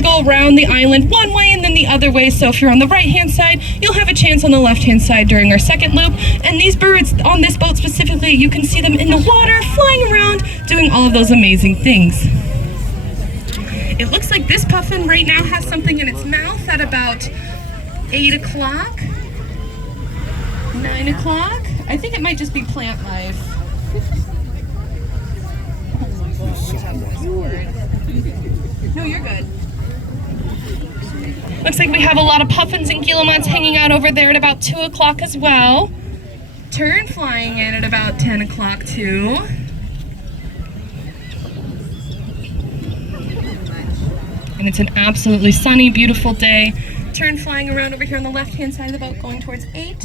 to go around the island one way and then the other way. So if you're on the right-hand side, you'll have a chance on the left-hand side during our second loop. And these birds on this boat specifically, you can see them in the water, flying around, doing all of those amazing things. It looks like this puffin right now has something in its mouth at about 8 o'clock, 9 o'clock. I think it might just be plant life. No, you're good. Looks like we have a lot of puffins and guillemots hanging out over there at about 2 o'clock as well. Tern flying in at about 10 o'clock too. And it's an absolutely sunny, beautiful day. Tern flying around over here on the left-hand side of the boat going towards 8.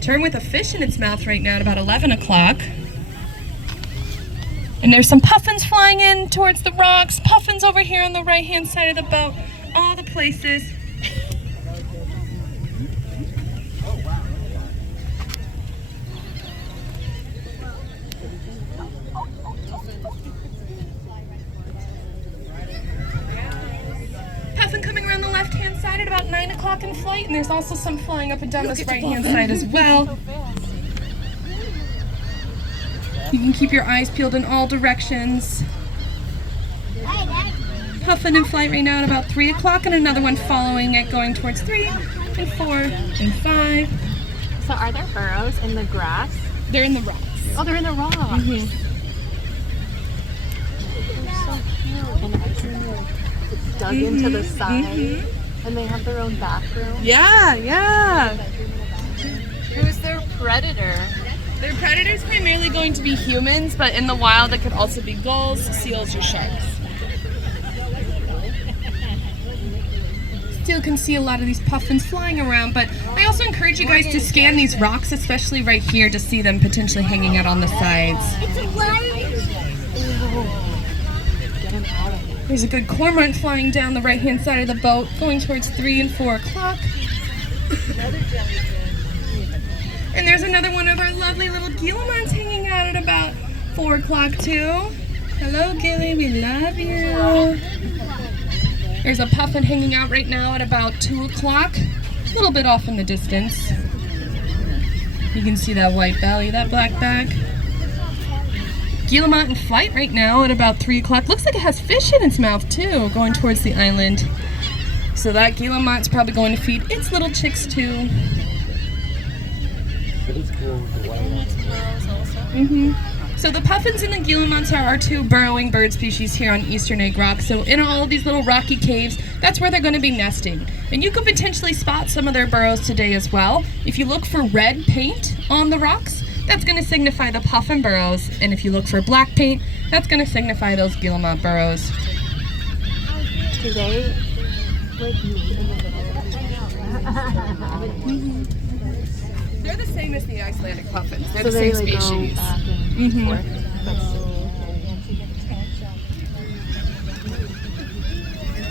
Tern with a fish in its mouth right now at about 11 o'clock. And there's some puffins flying in towards the rocks. Puffins over here on the right-hand side of the boat. All the places. Puffin coming around the left-hand side at about 9 o'clock in flight. And there's also some flying up and down this right-hand side as well. You can keep your eyes peeled in all directions. Puffin in flight right now at about 3 o'clock, and another one following it going towards 3 and 4 and 5. So are there burrows in the grass? They're in the rocks. Oh, they're in the rocks. Mm-hmm. They're so cute. And everything like dug into the side. And they have their own bathroom. Yeah, yeah. Who's their predator? Their predators primarily going to be humans, but in the wild it could also be gulls, seals, or sharks. Still can see a lot of these puffins flying around, but I also encourage you guys to scan these rocks, especially right here, to see them potentially hanging out on the sides. There's a good cormorant flying down the right-hand side of the boat, going towards 3 and 4 o'clock. And there's another one of our lovely little guillemots hanging out at about 4 o'clock too. Hello, Gilly, we love you. There's a puffin hanging out right now at about 2 o'clock, a little bit off in the distance. You can see that white belly, that black back. Guillemot in flight right now at about 3 o'clock. Looks like it has fish in its mouth too, going towards the island. So that guillemot's probably going to feed its little chicks too. So the puffins and the guillemots are our two burrowing bird species here on Eastern Egg Rock. So in all of these little rocky caves, that's where they're going to be nesting. And you could potentially spot some of their burrows today as well. If you look for red paint on the rocks, that's going to signify the puffin burrows. And if you look for black paint, that's going to signify those guillemot burrows. Do they like meet in the middle? They're the same as the Icelandic puffins. They're So the they same like species. go back and forth.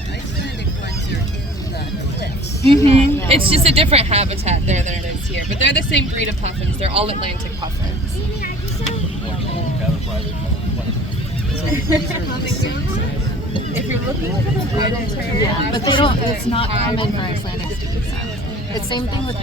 Icelandic ones are in the cliffs. Yeah. It's just a different habitat there than it is here. But they're the same breed of puffins. They're all Atlantic puffins. If you're looking for the red, But they don't, it's not common for Icelandic to do that. It's same thing with